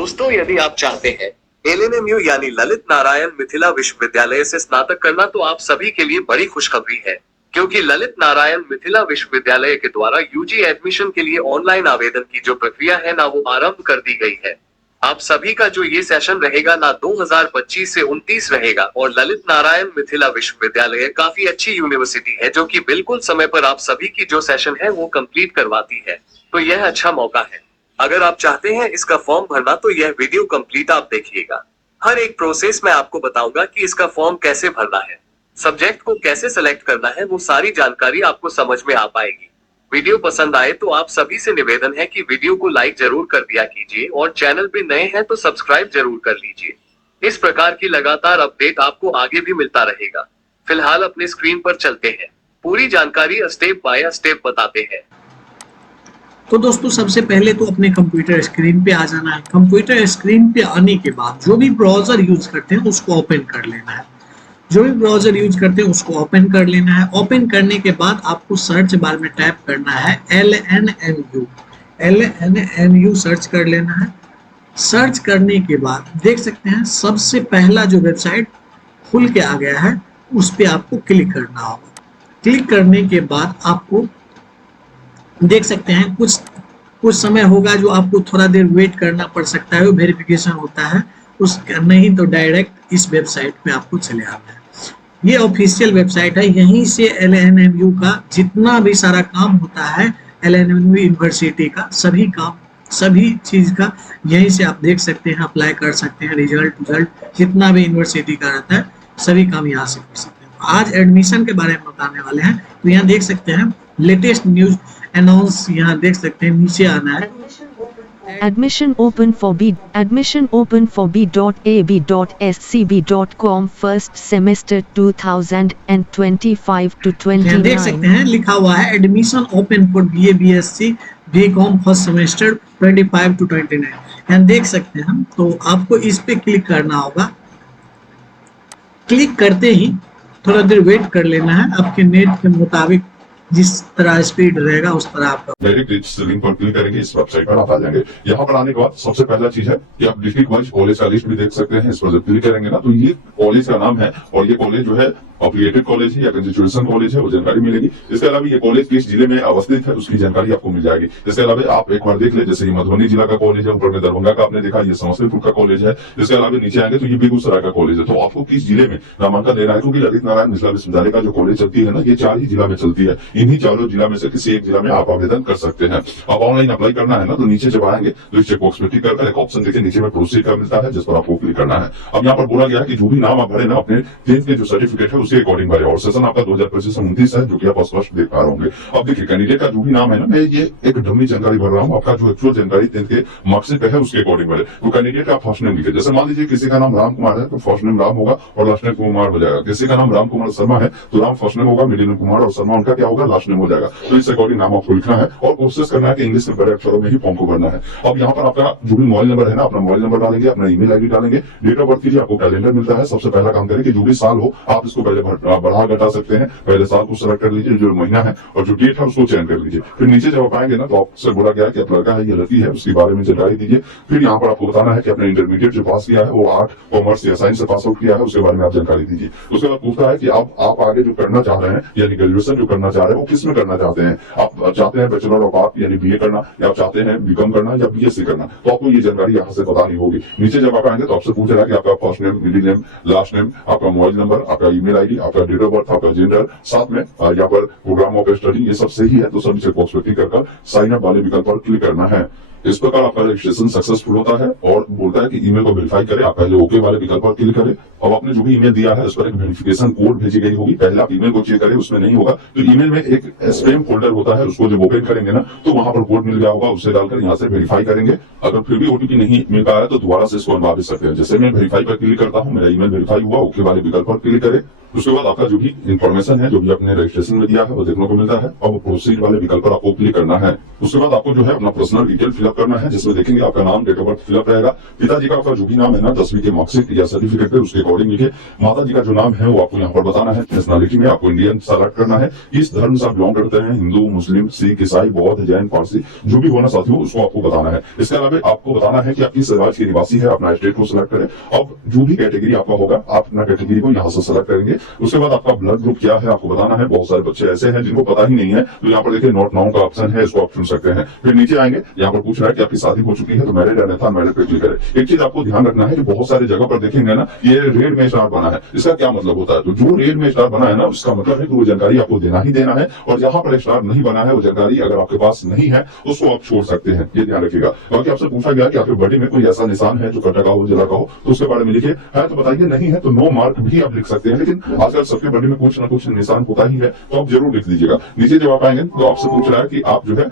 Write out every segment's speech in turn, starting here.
दोस्तों, यदि आप चाहते हैं LNMU यानी ललित नारायण मिथिला विश्वविद्यालय से स्नातक करना, तो आप सभी के लिए बड़ी खुशखबरी है, क्योंकि ललित नारायण मिथिला विश्वविद्यालय के द्वारा यूजी एडमिशन के लिए ऑनलाइन आवेदन की जो प्रक्रिया है ना, वो आरंभ कर दी गई है। आप सभी का जो ये सेशन रहेगा ना, 2025 से 29 रहेगा। और ललित नारायण मिथिला विश्वविद्यालय काफी अच्छी यूनिवर्सिटी है, जो कि बिल्कुल समय पर आप सभी की जो सेशन है वो कंप्लीट करवाती है। तो यह अच्छा मौका है। अगर आप चाहते हैं इसका फॉर्म भरना, तो यह वीडियो कंप्लीट आप देखिएगा। हर एक प्रोसेस मैं आपको बताऊंगा कि इसका फॉर्म कैसे भरना है, सब्जेक्ट को कैसे सेलेक्ट करना है, वो सारी जानकारी आपको समझ में आ पाएगी। वीडियो पसंद आए तो आप सभी से निवेदन है कि वीडियो को लाइक जरूर कर दिया कीजिए, और चैनल पे नए हैं तो सब्सक्राइब जरूर कर लीजिए। इस प्रकार की लगातार अपडेट आपको आगे भी मिलता रहेगा। फिलहाल अपने स्क्रीन पर चलते हैं, पूरी जानकारी स्टेप बाय स्टेप बताते हैं। तो दोस्तों, सबसे पहले तो अपने कंप्यूटर स्क्रीन पे आ जाना है। कंप्यूटर स्क्रीन पे आने के बाद जो भी ब्राउजर यूज करते हैं उसको ओपन कर लेना है। जो भी ब्राउजर यूज करते हैं उसको ओपन कर लेना है। ओपन करने के बाद आपको सर्च बार में टाइप करना है LNMU। LNMU सर्च कर लेना है। सर्च करने के बाद देख सकते हैं सबसे पहला जो वेबसाइट खुल के आ गया है, उस पर आपको क्लिक करना होगा। क्लिक करने के बाद आपको देख सकते हैं कुछ समय होगा जो आपको थोड़ा देर वेट करना पड़ सकता है, वेरिफिकेशन होता है उस, नहीं तो डायरेक्ट इस वेबसाइट पे आपको चले आना है। ये ऑफिशियल वेबसाइट है। यहीं से LNMU का जितना भी सारा काम होता है, LNMU यूनिवर्सिटी का सभी काम, सभी चीज का यहीं से आप देख सकते हैं, अप्लाई कर सकते हैं। रिजल्ट जितना भी यूनिवर्सिटी का रहता है, सभी काम यहाँ से कर सकते हैं। आज एडमिशन के बारे में बताने वाले हैं। तो यहाँ देख सकते हैं लेटेस्ट न्यूज अनाउंस, यहाँ देख सकते हैं नीचे आना है Admission open for b.ab.scb.com first semester 2025 to 29। देख सकते हैं लिखा हुआ है admission open for BA BSc BCom first semester 25 to 29। यहाँ देख सकते हैं हम। तो आपको इस पे क्लिक करना होगा। क्लिक करते ही थोड़ा देर वेट कर लेना है। आपके नेट के मुताबिक जिस तरह स्पीड रहेगा उस तरह आपका डायरेक्ट इस लिंक पर क्लिक करेंगे, इस वेबसाइट पर आप आ जाएंगे। यहाँ पर आने के बाद सबसे पहला चीज है कि आप डिस्ट्रिक्ट वाइज कॉलेज का लिस्ट भी देख सकते हैं। इस पर जब क्लिक करेंगे ना, तो ये कॉलेज का नाम है, और ये कॉलेज जो है अफिलिएटेड कॉलेज है या कंस्टिट्यूशन कॉलेज है, वो जानकारी मिलेगी। इसके अलावा ये कॉलेज किस जिले में अवस्थित है उसकी जानकारी आपको मिल जाएगी। इसके अलावा आप एक बार देख ले, जैसे ये मधुबनी जिला का कॉलेज है, ऊपर में दरभंगा का आपने देखा, ये समस्तीपुर का कॉलेज है। इसके अलावा नीचे आएंगे तो ये बेगूसराय का कॉलेज है। तो आपको किस जिले में नामांकन लेना है, क्योंकि ललित नारायण मिथिला विश्वविद्यालय का जो कॉलेज चलती है ना, ये 4 ही जिला में चलती है। इन्हीं 4 जिला में से किसी एक जिला में आप आवेदन कर सकते हैं। अब ऑनलाइन अप्लाई करना है ना, तो नीचे जब आएंगे तो इस चेकबॉक्स पे टिक करकर एक ऑप्शन देखिए नीचे में प्रोसीड का मिलता है, जिस पर आपको क्लिक करना है। अब यहाँ पर बोला गया है कि जो भी नाम आप भरे ना अपने 10th के जो सर्टिफिकेट है उसके अकॉर्डिंग भरे, और सेशन आपका 2025 से 29 है, जो कि आप स्पष्ट देख पा रहे होंगे। अब देखिए कैंडिडेट का जो भी नाम है ना, मैं ये एक डमी जानकारी भर रहा हूँ। आपका जो एक्चुअल जानकारी 10th के मार्क्सिट पे है उसके अकॉर्डिंग भरे। तो कैंडिडेट का फर्स्ट नेम लिखे, जैसे मान लीजिए किसी का नाम राम कुमार है तो फर्स्ट नेम राम होगा और लास्ट नेम कुमार हो जाएगा। किसी का नाम राम कुमार शर्मा है तो राम फर्स्ट नेम होगा, मिडिल नेम कुमार, और शर्मा उनका क्या होगा, लास्ट नेम हो जाएगा। तो इस अकॉर्डिंग नाम आपको लिखना है और कोशिश करना है कि इंग्लिश में बड़े अक्षरों में ही फॉर्म को भरना है। अब यहाँ पर आपका जो भी मोबाइल नंबर है ना, अपना मोबाइल नंबर डालेंगे, अपना ईमेल आईडी डालेंगे, डेट ऑफ बर्थ कीजिए, आपको कैलेंडर मिलता है। सबसे पहला काम करें कि जो भी साल हो आप इसको पहले बढ़ा घटा सकते हैं। पहले साल को सेलेक्ट कर लीजिए, जो महीना है, और जो डेट है उसको चयन कर लीजिए। फिर नीचे जब आप आएंगे ना, तो आपसे बोला गया है कि आप लड़का है या लड़की है, उसके बारे में जानकारी दीजिए। फिर यहाँ पर आपको बताना है कि अपने इंटरमीडिएट जो पास किया है वो आर्ट, कॉमर्स या साइंस से पास आउट किया है, उसके बारे में आप जानकारी दीजिए। उसके बाद पूछता है कि आप आगे जो करना चाह रहे हैं, यानी ग्रेजुएशन जो करना चाह रहे हैं वो किस में करना चाहते हैं। आप चाहते हैं बैचलर ऑफ आर्ट यानी BA करना, या आप चाहते हैं BCom करना या BSc करना, तो आपको ये जानकारी यहाँ से बतानी होगी। नीचे जब आप आएंगे तो आपसे पूछेगा कि आपका first name, middle name, last name, आपका मोबाइल नंबर, आपका ईमेल आईडी, आपका डेट ऑफ बर्थ, आपका जेंडर, साथ में यहाँ पर प्रोग्राम ऑफ स्टडी, ये सब सही है तो सभी चेकबॉक्स पर क्लिक कर साइन अप वाले विकल्प पर क्लिक करना है। इस प्रकार आपका रजिस्ट्रेशन सक्सेसफुल होता है और बोलता है कि ईमेल को वेरीफाई करें। आप पहले ओके वाले विकल्प पर क्लिक करें। अब आपने जो भी ईमेल दिया है उस पर एक वेरिफिकेशन कोड भेजी गई होगी। पहले आप ईमेल को चेक करें, उसमें नहीं होगा तो ईमेल में एक स्पैम फोल्डर होता है, उसको जब ओपन करेंगे ना तो वहां पर कोड मिल गया होगा, उससे डालकर यहाँ से वेरीफाई करेंगे। अगर फिर भी OTP नहीं मिल पाया है तो दोबारा से इसको अनवा भी सकते हैं। जैसे मैं वेरीफाई पर क्लिक करता हूँ, मेरा ईमेल वेरीफाई हुआ, ओके वाले विकल्प पर क्लिक करें। उसके बाद आपका जो भी इन्फॉर्मेशन है, जो भी आपने रजिस्ट्रेशन में दिया है, वो देखने को मिलता है। अब प्रोसीड वाले विकल्प पर आपको क्लिक करना है। उसके बाद आपको जो है अपना पर्सनल डिटेल फिलअप करना है, जिसमें देखेंगे आपका नाम, डेट ऑफ बर्थ फिलअप रहेगा। पिताजी का आपका जो भी नाम है ना, 10वीं के मार्कशीट या सर्टिफिकेट है, उसके अकॉर्डिंग लिखे। माता जी का जो नाम है वो आपको यहाँ पर बताना है। नेशनलिटी में आपको इंडियन सेलेक्ट करना है। किस धर्म से आप बिलोंग करते हैं, हिंदू, मुस्लिम, सिख, ईसाई, बौद्ध, जैन, पारसी, जो भी होना साथियों, उसको आपको बताना है। इसके अलावा आपको बताना है कि आप किस राज्य के निवासी है, अपना स्टेट को सिलेक्ट करें। अब जो भी कैटेगरी आपका होगा, आप अपना कैटेगरी को यहाँ से सेलेक्ट करेंगे। उसके बाद आपका ब्लड ग्रुप क्या है आपको बताना है। बहुत सारे बच्चे ऐसे हैं जिनको पता ही नहीं है, तो यहाँ पर देखिए नोट नाउ का ऑप्शन है, इसको आप चुन सकते हैं। फिर नीचे आएंगे, यहाँ पर पूछ रहा है कि आपकी शादी हो चुकी है, तो मैरिड या था मैरिड पे क्लिक करें। एक चीज आपको ध्यान रखना है कि बहुत सारे जगह पर देखेंगे ना, ये रेड में स्टार बना है, इसका क्या मतलब होता है? तो जो रेड में स्टार बना है ना, उसका मतलब है कि वो जानकारी आपको देना ही देना है, और जहां पर स्टार नहीं बना है, वो जानकारी अगर आपके पास नहीं है उसको आप छोड़ सकते हैं, ये ध्यान रखिएगा। बाकी आपसे पूछा गया कि आपके बॉडी में कोई ऐसा निशान है जो कटा का हो, जला का हो, तो उसके बारे में लिखिए। है तो बताइए, नहीं है तो नो मार्क भी आप लिख सकते हैं, लेकिन आजकल सबके बॉडी में कुछ ना कुछ निशान होता ही है, तो आप जरूर लिख दीजिएगा। नीचे जब आप आएंगे तो आपसे पूछ रहा है कि आप जो है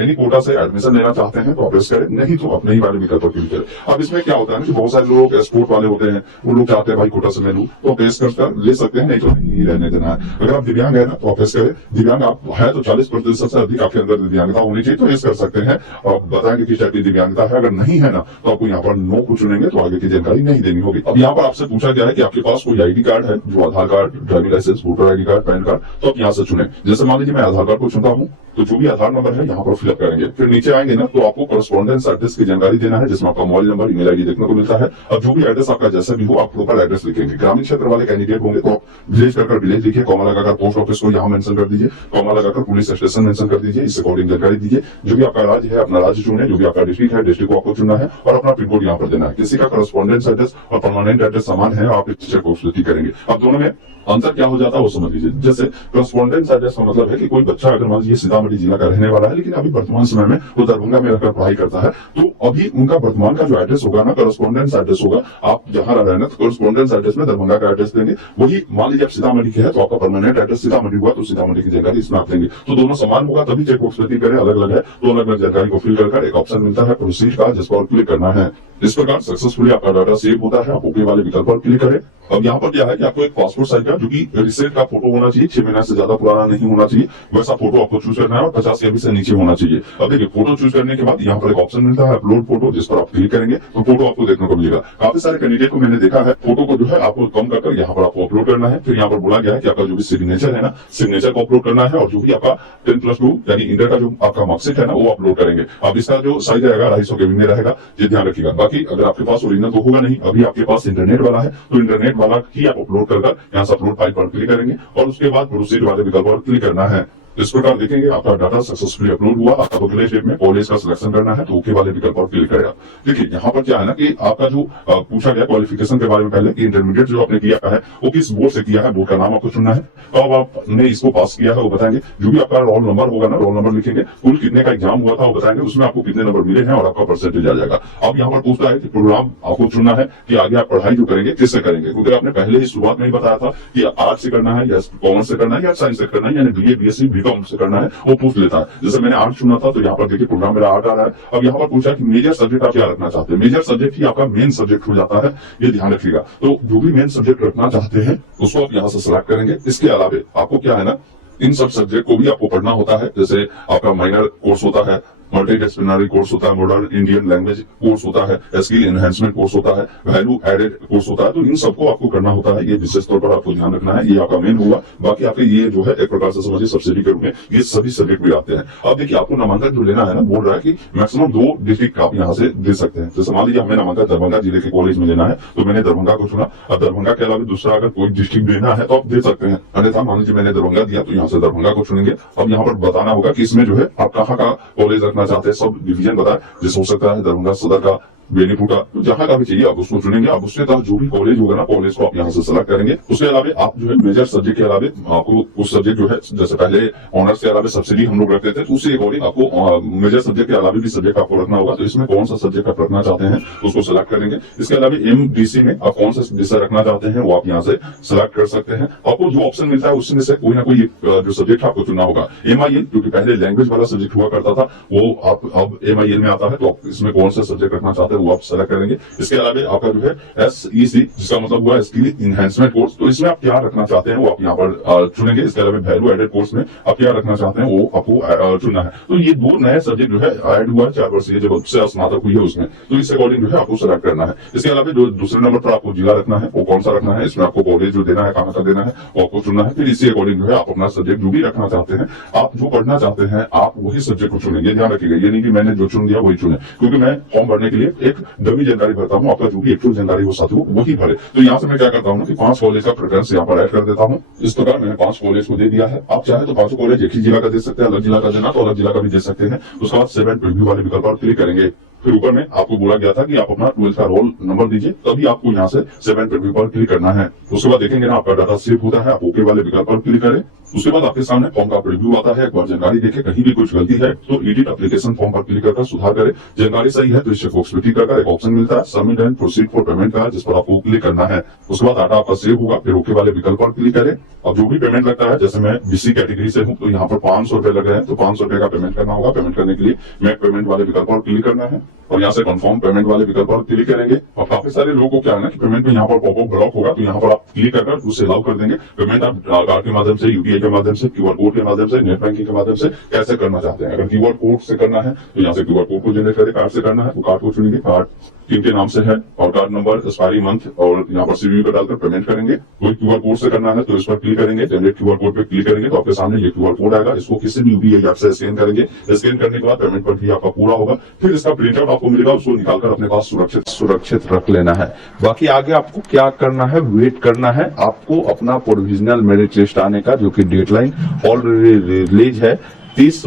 एनी कोटा से एडमिशन लेना चाहते हैं, तो आप प्रेस करें, नहीं तो अपने ही वाले विकल्प पर क्लिक करें। अब इसमें क्या होता है कि बहुत सारे लोग स्पोर्ट वाले होते हैं, वो लोग चाहते हैं भाई कोटा से मैं लूं, तो प्रेस कर ले सकते हैं, नहीं तो नहीं रहने देना है। अगर आप दिव्यांग है ना, तो आप प्रेस करें। दिव्यांग आप है तो 40% से अधिक आपके अंदर दिव्यांगता होनी चाहिए, तो प्रेस कर सकते हैं और बताएंगे किस टाइप की दिव्यांगता है। अगर नहीं है ना, तो आपको यहाँ पर नो को चुनेंगे, तो आगे की जानकारी नहीं देनी होगी। अब यहाँ पर आपसे पूछा गया है कि आपके पास कोई आईडी कार्ड है, जो Aadhaar card, driving licence, voter ID card, PAN card, तो आप यहाँ से चुने। जैसे मान लीजिए मैं आधार कार्ड को चुनता हूँ, तो जो भी आधार नंबर है यहाँ पर फिलअप करेंगे। फिर नीचे आएंगे ना, तो आपको करस्पॉन्डेंस एड्रेस की जानकारी देना है, जिसमें आपका मोबाइल नंबर, ईमेल आईडी देखने को मिलता है। अब जो भी एड्रेस आपका जैसा भी हो, आप प्रॉपर एड्रेस लिखेंगे। ग्रामीण क्षेत्र वाले कैंडिडेट होंगे तो आप विलेज कर विलेज लिखिए, कॉमा लगाकर पोस्ट ऑफिस को यहाँ मेंशन कर दीजिए, कॉमा लगाकर पुलिस स्टेशन मेंशन कर दीजिए, इस अकॉर्डिंग जानकारी दीजिए। जो भी आपका राज्य है, अपना राज्य चुने, जो भी आपका डिस्ट्रिक्ट है, डिस्ट्रिक्ट को आपको चुनना है और अपना पिन कोड यहाँ पर देना है। किसी का करस्पॉन्डेंस एड्रेस और परमानेंट एड्रेस समान है, आप इस चेक बॉक्स क्लिक करेंगे। अब दोनों में अंतर क्या हो जाता है वो समझ लीजिए। जैसे करस्पॉन्डेंस एड्रेस का मतलब है कि कोई बच्चा अगर मान लीजिए सीतामढ़ी जिला का रहने वाला है, लेकिन अभी वर्तमान समय में वो दरभंगा में रहकर पढ़ाई करता है, तो अभी उनका वर्तमान का जो एड्रेस होगा ना, करस्पॉन्डेंस एड्रेस होगा। आप जहां रह रहे हैं ना, तो करस्पॉन्डेंस एड्रेस में दरभंगा का एड्रेस देंगे। वही मान लीजिए आप सीतामढ़ी के हैं, तो आपका परमानेंट एड्रेस सीतामढ़ी हुआ, तो सीतामढ़ी की जानकारी इसमें आप देंगे। तो दोनों समान होगा, तभी चेक बॉक्स क्लिक करें। अलग अलग है तो अलग अलग जानकारी को फिल कर एक ऑप्शन मिलता है प्रोसीड का, जिस पर क्लिक करना है। इस प्रकार सक्सेसफुली आपका डाटा सेव होता है। आप ओके वाले विकल्प पर क्लिक करें। अब यहाँ पर क्या है कि आपको एक पासपोर्ट साइज का, जो कि रिसेंट का फोटो होना चाहिए, 6 महीना से ज्यादा पुराना नहीं होना चाहिए, वैसा फोटो आपको चूज करना है और 50 KB से नीचे होना चाहिए। अब देखिए, फोटो चूज करने के बाद यहाँ पर एक ऑप्शन मिलता है अपलोड फोटो, जिस पर आप क्लिक करेंगे तो फोटो आपको देखने को मिलेगा। काफी सारे कैंडिडेट को मैंने देखा है, फोटो को जो है आपको कम कर यहाँ पर आपको अपलोड करना है। फिर यहाँ पर बोला गया है कि आपका जो भी सिग्नेचर है ना, सिग्नेचर को अपलोड करना है, और जो भी आपका 10+2 यानी इंटर का जो आपका मार्कशीट है ना, वो अपलोड करेंगे। अब इसका जो साइज रहेगा 250 KB में रहेगा, ये ध्यान रखिएगा। बाकी अगर आपके पास ओरिजिनल तो होगा नहीं, अभी आपके पास इंटरनेट वाला है, तो इंटरनेट वाला ही आप अपलोड कर यहाँ से अपलोड फाइल पर क्लिक करेंगे और उसके बाद प्रोसीड वाले विकल्प पर क्लिक करना है। इस प्रकार देखेंगे आपका डाटा सक्सेसफुली अपलोड हुआ। आपको अगले स्टेप में कॉलेज का सिलेक्शन करना है, तो ओके वाले विकल्प पर क्लिक करेगा। देखिए यहाँ पर क्या है ना कि आपका जो पूछा गया क्वालिफिकेशन के बारे में पहले कि इंटरमीडिएट जो आपने किया है वो किस बोर्ड से किया है, बोर्ड का नाम आपको चुनना है। अब आपने इसको पास किया है वो बताएंगे। जो भी आपका रोल नंबर होगा ना, रोल नंबर लिखेंगे, कुल कितने का एग्जाम हुआ था वो बताएंगे, उसमें आपको कितने नंबर मिले हैं और आपका परसेंटेज आ जाएगा। अब यहाँ पर पूछता है कि प्रोग्राम आपको चुनना है कि आगे आप पढ़ाई जो करेंगे किससे करेंगे, क्योंकि आपने पहले ही शुरुआत में ही बताया था कि आर्ट्स से करना है या कॉमर्स से करना है या साइंस से करना है, यानी BA BSc BCom से करना है, वो पूछ लेता है। जैसे मैंने आर्ट चुना था, तो यहाँ पर देखिए प्रोग्राम मेरा आर्ट आ रहा है। अब यहाँ पर पूछा कि मेजर सब्जेक्ट आप क्या रखना चाहते हैं। मेजर सब्जेक्ट ही आपका मेन सब्जेक्ट हो जाता है, ये ध्यान रखिएगा। तो जो भी मेन सब्जेक्ट रखना चाहते हैं उसको आप यहाँ से सिलेक्ट करेंगे। इसके अलावा आपको क्या है ना, इन सब सब्जेक्ट को भी आपको पढ़ना होता है। जैसे आपका माइनर कोर्स होता है, मल्टीडिसिप्लिनरी कोर्स होता है, मॉडर्न इंडियन लैंग्वेज कोर्स होता है, स्किल एनहेंसमेंट कोर्स होता है, वैल्यू एडेड कोर्स होता है। तो इन सबको आपको करना होता है, ये विशेष तौर पर आपको ध्यान रखना है। ये आपका मेन हुआ। बाकी आपके ये जो है एक प्रकार से समझिए सब्सिडी के रूप में ये सभी सब्जेक्ट भी आते हैं। अब देखिए आपको नामांकन जो लेना है ना, बोल रहा है कि मैक्सिमम 2 डिस्ट्रिक्ट आप यहाँ से दे सकते हैं। जैसे मान लीजिए हमें नामांकन दरभंगा जिले के कॉलेज में लेना है, तो मैंने दरभंगा को चुना। अब दरभंगा के अलावा दूसरा अगर कोई डिस्ट्रिक्ट देना है तो आप दे सकते हैं, अन्यथा मान लीजिए मैंने दरभंगा दिया तो यहाँ से दरभंगा को चुनेंगे। अब यहाँ पर बताना होगा कि इसमें जो है आप कहाँ का कॉलेज रखना चाहते हैं, सब डिवीजन बताए, जैसे हो सकता है दरभंगा सदर का, बेनीपुर का, तो जहां का भी चाहिए आप उसको चुनेंगे। आप उसके तहत जो भी कॉलेज होगा ना, कॉलेज को आप यहाँ से सेलेक्ट करेंगे। उसके अलावा आप जो है मेजर सब्जेक्ट के अलावा आपको उस सब्जेक्ट जो है, जैसे पहले ऑनर्स के अलावा सब्सिडी हम लोग रखते थे, तो उससे अकॉर्डिंग आपको मेजर सब्जेक्ट के अलावा भी सब्जेक्ट आपको रखना होगा। तो इसमें कौन सा सब्जेक्ट आप रखना चाहते हैं उसको सिलेक्ट करेंगे। इसके अलावा MDC में आप कौन सा विषय रखना चाहते हैं वो आप यहाँ से सिलेक्ट कर सकते हैं। आपको जो ऑप्शन मिलता है उसमें से कोई ना कोई जो सब्जेक्ट आपको चुनना होगा। MIL क्योंकि पहले लैंग्वेज वाला सब्जेक्ट हुआ करता था, वो आप अब MIL में आता है, तो आप इसमें कौन सा सब्जेक्ट रखना चाहते हैं वो आप सेलेक्ट करेंगे। इसके अलावा आपका जो है SEC जिसका मतलब हुआ स्किल इनहेंसमेंट कोर्स, तो इसमें आप क्या रखना चाहते हैं वो आप यहाँ पर चुनेंगे। इसके अलावा वैल्यू एडेड कोर्स में आप क्या रखना चाहते हैं वो आपको चुनना है। तो ये 2 नए सब्जेक्ट जो है ऐड हुआ है 4 वर्षीय जब से स्नातक हुई है उसमें, तो इस अकॉर्डिंग जो है आपको सेलेक्ट करना है। इसके अलावा जो दूसरे नंबर पर आपको जिला रखना है वो कौन सा रखना है, इसमें आपको कॉलेज जो देना है कहाँ का देना है वो आपको चुनना है। फिर इसी अकॉर्डिंग जो है आप अपना सब्जेक्ट जो भी रखना चाहते हैं, आप जो पढ़ना चाहते हैं आप वही सब्जेक्ट को चुनेंगे। ध्यान रखिएगा ये नहीं कि मैंने जो चुन दिया वही चुने, क्योंकि मैं फॉर्म भरने के लिए एक डमी जानकारी भरता हूँ, आपका जो भी एक्चुअल जानकारी हो साथी वही भरे। तो यहाँ से मैं क्या करता हूँ कि 5 कॉलेज का प्रेफरेंस यहाँ पर ऐड कर देता हूँ। इस प्रकार मैंने 5 कॉलेज को दे दिया है। आप चाहे तो 5 कॉलेज एक ही जिला का दे सकते हैं, अलग जिला का देना तो अलग जिला का भी दे सकते हैं। उसके बाद 7 प्रीव्यू वाले विकल्प पर क्लिक करेंगे। फिर ऊपर में आपको बोला गया था कि आप अपना 12th का रोल नंबर दीजिए, तभी आपको यहाँ से 7 प्रीव्यू पर क्लिक करना है। उसके बाद देखेंगे ना आपका डाटा सेव होता है, आप ओके वाले विकल्प पर क्लिक करें। उसके बाद आपके सामने फॉर्म का प्रीव्यू आता है। एक बार जानकारी देखें, कहीं भी कुछ गलती है तो एडिट एप्लीकेशन फॉर्म पर क्लिक कर सुधार करें। जानकारी सही है तो इस चेकबॉक्स पे टिक कर एक ऑप्शन मिलता है submit and proceed for payment का, जिस पर आपको क्लिक करना है। उसके बाद डाटा आपका सेव होगा, फिर ओके वाले विकल्प पर क्लिक करें। अब जो भी पेमेंट लगता है, जैसे मैं BC कैटेगरी से हूँ तो यहाँ पर 500 रुपए लग रहे हैं, तो 500 रुपए का पेमेंट करना होगा। पेमेंट करने के लिए मेक पेमेंट वाले विकल्प पर क्लिक करना है और यहाँ से कंफर्म पेमेंट वाले विकल्प पर क्लिक करेंगे। और काफी सारे लोगों को क्या है ना कि पेमेंट में यहाँ पर पॉपअप ब्लॉक होगा, तो यहाँ पर आप क्लिक कर उसे अलाउ कर देंगे। पेमेंट आप कार्ड के माध्यम से, UPI के माध्यम से, QR कोड के माध्यम से, नेट बैंकिंग के माध्यम से कैसे करना चाहते हैं। अगर QR कोड से करना है तो यहाँ से QR कोड को जनरेट करें। कार्ड से करना है तो कार्ड को चुनेंगे, कार्ड किनके नाम से है और कार्ड नंबर, एक्सपायरी मंथ और यहाँ पर CVV को डालकर पेमेंट करेंगे। कोई QR कोड से करना है तो इस पर क्लिक करेंगे, जनरेट QR कोड पे क्लिक करेंगे तो आपके सामने ये QR कोड आएगा। इसको किसी भी UPI ऐप से स्कैन करेंगे। स्कैन करने के बाद पेमेंट पर भी आपका पूरा होगा। फिर इसका प्रिंट आउट आपको मिलेगा, उसको निकालकर अपने पास सुरक्षित रख लेना है। बाकी आगे आपको क्या करना है, वेट करना है। आपको अपना प्रोविजनल मेरिट लिस्ट आने का, जो कि डेडलाइन ऑलरेडी रिलीज है, 30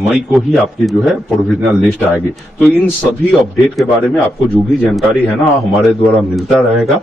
मई को ही आपकी जो है प्रोविजनल लिस्ट आएगी। तो इन सभी अपडेट के बारे में आपको जो भी जानकारी है ना हमारे द्वारा मिलता रहेगा।